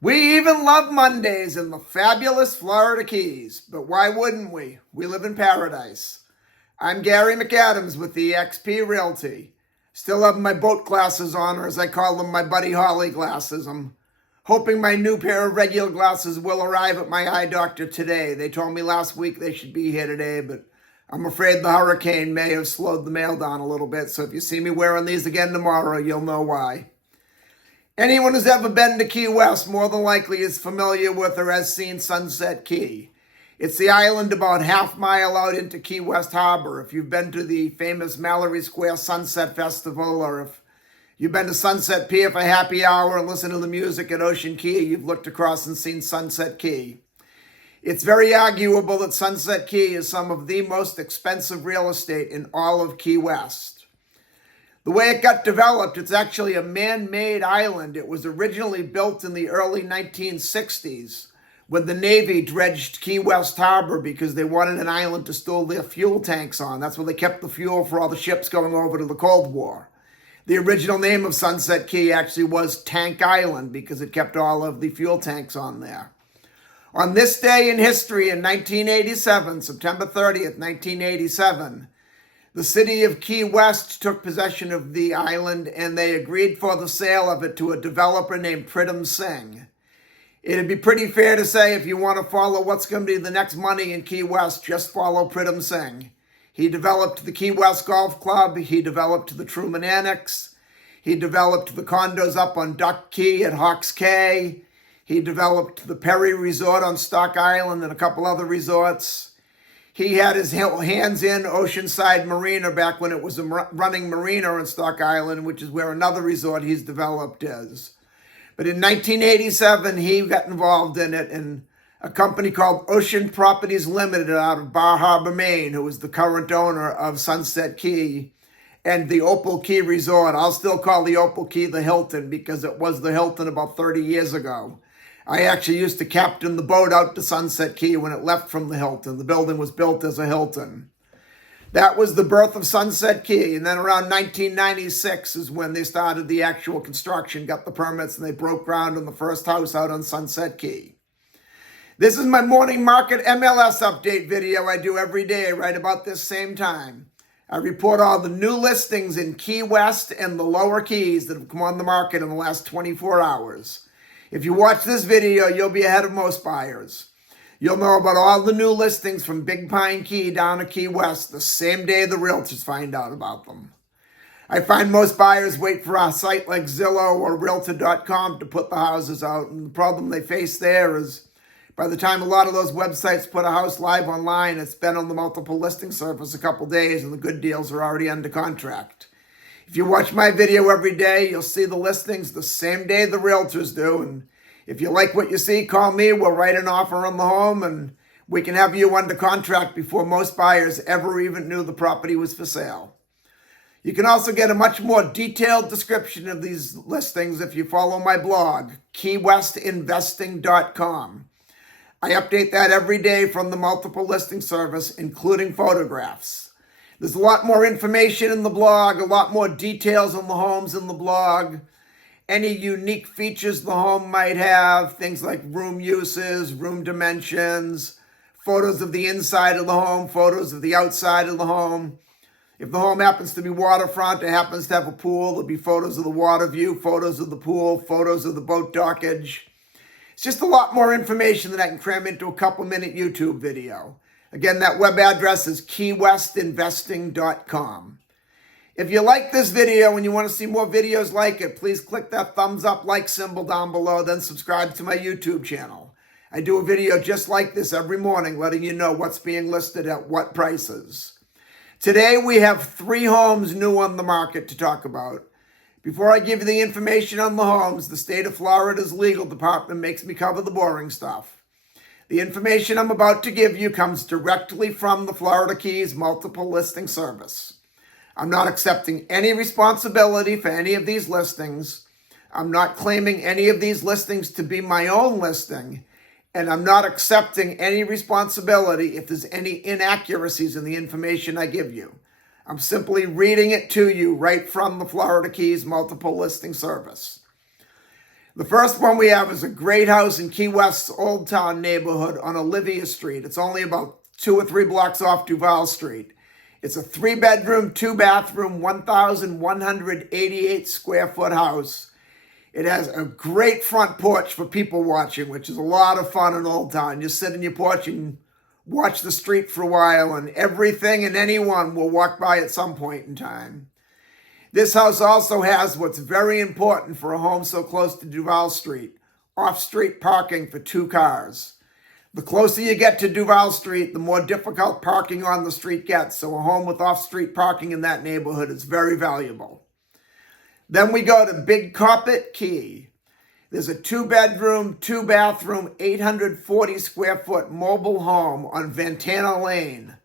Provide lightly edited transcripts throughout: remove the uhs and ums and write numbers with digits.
We even love Mondays in the fabulous Florida Keys, but why wouldn't we? We live in paradise. I'm Gary McAdams with eXp Realty. Still have my boat glasses on, or as I call them, my Buddy Holly glasses. I'm hoping my new pair of regular glasses will arrive at my eye doctor today. They told me last week they should be here today, but I'm afraid the hurricane may have slowed the mail down a little bit, so if you see me wearing these again tomorrow, you'll know why. Anyone who's ever been to Key West more than likely is familiar with or has seen Sunset Key. It's the island about half-mile out into Key West Harbor. If you've been to the famous Mallory Square Sunset Festival, or if you've been to Sunset Pier for happy hour and listened to the music at Ocean Key, you've looked across and seen Sunset Key. It's very arguable that Sunset Key is some of the most expensive real estate in all of Key West. The way it got developed, it's actually a man-made island. It was originally built in the early 1960s when the Navy dredged Key West Harbor because they wanted an island to store their fuel tanks on. That's where they kept the fuel for all the ships going over to the Cold War. The original name of Sunset Key actually was Tank Island because it kept all of the fuel tanks on there. On this day in history in 1987, September 30th, 1987, the city of Key West took possession of the island and they agreed for the sale of it to a developer named Pritam Singh. It'd be pretty fair to say if you want to follow what's going to be the next money in Key West, just follow Pritam Singh. He developed the Key West Golf Club. He developed the Truman Annex. He developed the condos up on Duck Key at Hawks Cay. He developed the Perry Resort on Stock Island and a couple other resorts. He had his hands in Oceanside Marina back when it was a running marina in Stock Island, which is where another resort he's developed is. But in 1987, he got involved in it, and a company called Ocean Properties Limited out of Bar Harbor, Maine, who is the current owner of Sunset Key and the Opal Key Resort. I'll still call the Opal Key the Hilton because it was the Hilton about 30 years ago. I actually used to captain the boat out to Sunset Key when it left from the Hilton. The building was built as a Hilton. That was the birth of Sunset Key. And then around 1996 is when they started the actual construction, got the permits, and they broke ground on the first house out on Sunset Key. This is my morning market MLS update video I do every day right about this same time. I report all the new listings in Key West and the lower keys that have come on the market in the last 24 hours. If you watch this video, you'll be ahead of most buyers. You'll know about all the new listings from Big Pine Key down to Key West the same day the realtors find out about them. I find most buyers wait for a site like Zillow or Realtor.com to put the houses out, and the problem they face there is by the time a lot of those websites put a house live online, it's been on the multiple listing service a couple days and the good deals are already under contract. If you watch my video every day, you'll see the listings the same day the realtors do. And if you like what you see, call me. We'll write an offer on the home and we can have you under contract before most buyers ever even knew the property was for sale. You can also get a much more detailed description of these listings if you follow my blog, keywestinvesting.com. I update that every day from the multiple listing service, including photographs. There's a lot more information in the blog, a lot more details on the homes in the blog, any unique features the home might have, things like room uses, room dimensions, photos of the inside of the home, photos of the outside of the home. If the home happens to be waterfront, it happens to have a pool, there'll be photos of the water view, photos of the pool, photos of the boat dockage. It's just a lot more information that I can cram into a couple-minute YouTube video. Again, that web address is keywestinvesting.com. If you like this video and you want to see more videos like it, please click that thumbs up like symbol down below, then subscribe to my YouTube channel. I do a video just like this every morning, letting you know what's being listed at what prices. Today, we have 3 homes new on the market to talk about. Before I give you the information on the homes, the state of Florida's legal department makes me cover the boring stuff. The information I'm about to give you comes directly from the Florida Keys Multiple Listing Service. I'm not accepting any responsibility for any of these listings. I'm not claiming any of these listings to be my own listing, and I'm not accepting any responsibility if there's any inaccuracies in the information I give you. I'm simply reading it to you right from the Florida Keys Multiple Listing Service. The first one we have is a great house in Key West's Old Town neighborhood on Olivia Street. It's only about 2 or 3 blocks off Duval Street. It's a 3-bedroom, 2-bathroom, 1,188 square foot house. It has a great front porch for people watching, which is a lot of fun in Old Town. Just sit in your porch and watch the street for a while, and everything and anyone will walk by at some point in time. This house also has what's very important for a home so close to Duval Street, off-street parking for 2 cars. The closer you get to Duval Street, the more difficult parking on the street gets, so a home with off-street parking in that neighborhood is very valuable. Then we go to Big Coppitt Key. There's a 2-bedroom, 2-bathroom, 840 square foot mobile home on Ventana Lane.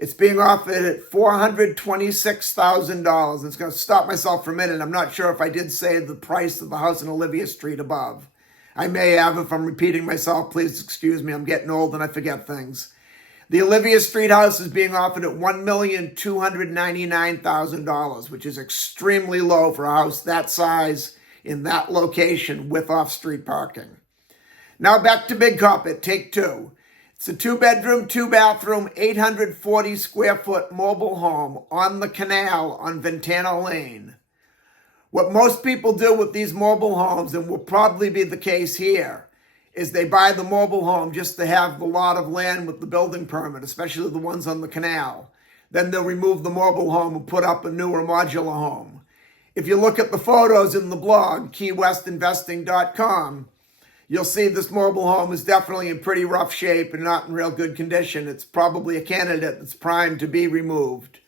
It's being offered at $426,000. It's going to stop myself for a minute. I'm not sure if I did say the price of the house in Olivia Street above. I may have. If I'm repeating myself, please excuse me. I'm getting old and I forget things. The Olivia Street house is being offered at $1,299,000, which is extremely low for a house that size in that location with off-street parking. Now back to Big Coppitt, take 2. It's a 2-bedroom, 2-bathroom, 840 square foot mobile home on the canal on Ventana Lane. What most people do with these mobile homes, and will probably be the case here, is they buy the mobile home just to have the lot of land with the building permit, especially the ones on the canal. Then they'll remove the mobile home and put up a newer modular home. If you look at the photos in the blog, keywestinvesting.com, you'll see this mobile home is definitely in pretty rough shape and not in real good condition. It's probably a candidate that's primed to be removed.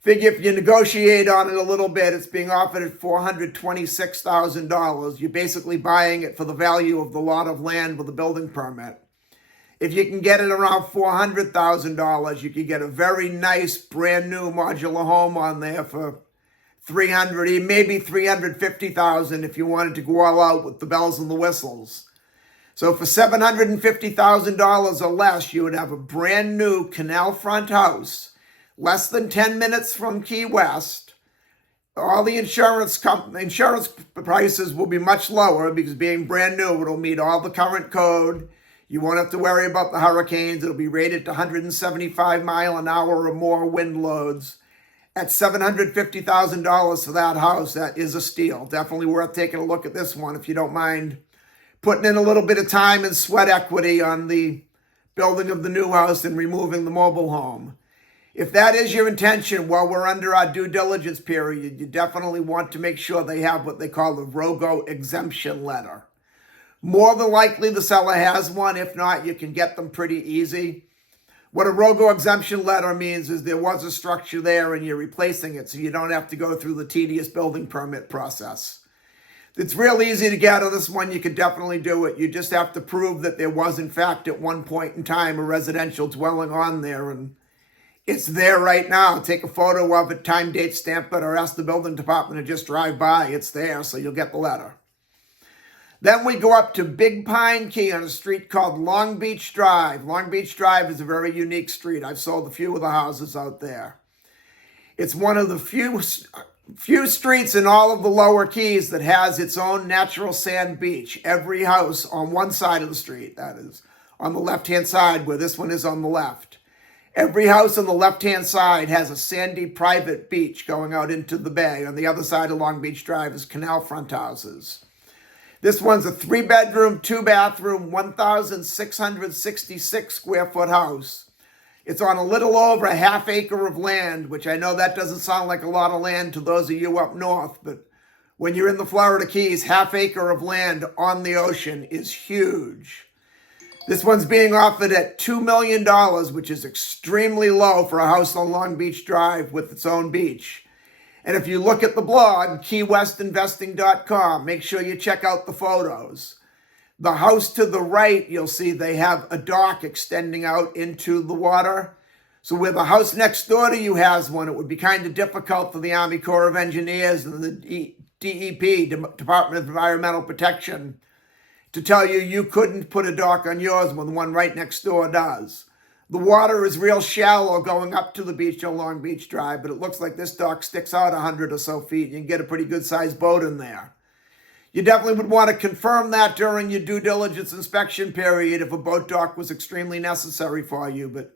Figure if you negotiate on it a little bit, it's being offered at $426,000. You're basically buying it for the value of the lot of land with a building permit. If you can get it around $400,000, you could get a very nice brand new modular home on there for $300,000, maybe $350,000 if you wanted to go all out with the bells and the whistles. So for $750,000 or less, you would have a brand new canal front house, less than 10 minutes from Key West. All the insurance prices will be much lower because being brand new, it'll meet all the current code. You won't have to worry about the hurricanes. It'll be rated to 175 mile an hour or more wind loads. At $750,000 for that house, that is a steal. Definitely worth taking a look at this one if you don't mind putting in a little bit of time and sweat equity on the building of the new house and removing the mobile home. If that is your intention while we're under our due diligence period, you definitely want to make sure they have what they call the ROGO exemption letter. More than likely the seller has one. If not, you can get them pretty easy. What a ROGO exemption letter means is there was a structure there and you're replacing it so you don't have to go through the tedious building permit process. It's real easy to get on this one. You could definitely do it. You just have to prove that there was, in fact, at one point in time, a residential dwelling on there, and it's there right now. Take a photo of it, time, date, stamp it, or ask the building department to just drive by. It's there, so you'll get the letter. Then we go up to Big Pine Key on a street called Long Beach Drive. Long Beach Drive is a very unique street. I've sold a few of the houses out there. It's one of the few streets in all of the lower Keys that has its own natural sand beach. Every house on one side of the street, that is, on the left-hand side where this one is on the left. Every house on the left-hand side has a sandy private beach going out into the bay. On the other side of Long Beach Drive is canal front houses. This one's a 3-bedroom, 2-bathroom, 1,666 square foot house. It's on a little over a half acre of land, which I know that doesn't sound like a lot of land to those of you up north, but when you're in the Florida Keys, half acre of land on the ocean is huge. This one's being offered at $2 million, which is extremely low for a house on Long Beach Drive with its own beach. And if you look at the blog, keywestinvesting.com, make sure you check out the photos. The house to the right, you'll see they have a dock extending out into the water. So where the house next door to you has one, it would be kind of difficult for the Army Corps of Engineers and the DEP, Department of Environmental Protection, to tell you you couldn't put a dock on yours when the one right next door does. The water is real shallow going up to the beach on Long Beach Drive, but it looks like this dock sticks out 100 or so feet. You can get a pretty good sized boat in there. You definitely would want to confirm that during your due diligence inspection period if a boat dock was extremely necessary for you. But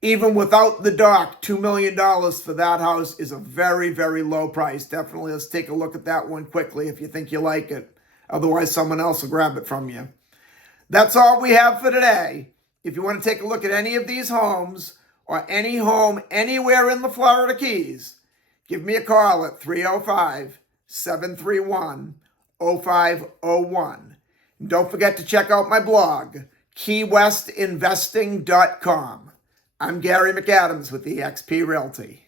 even without the dock, $2 million for that house is a very, very low price. Definitely let's take a look at that one quickly if you think you like it. Otherwise, someone else will grab it from you. That's all we have for today. If you want to take a look at any of these homes or any home anywhere in the Florida Keys, give me a call at 305-731-0501. And don't forget to check out my blog, keywestinvesting.com. I'm Gary McAdams with eXp Realty.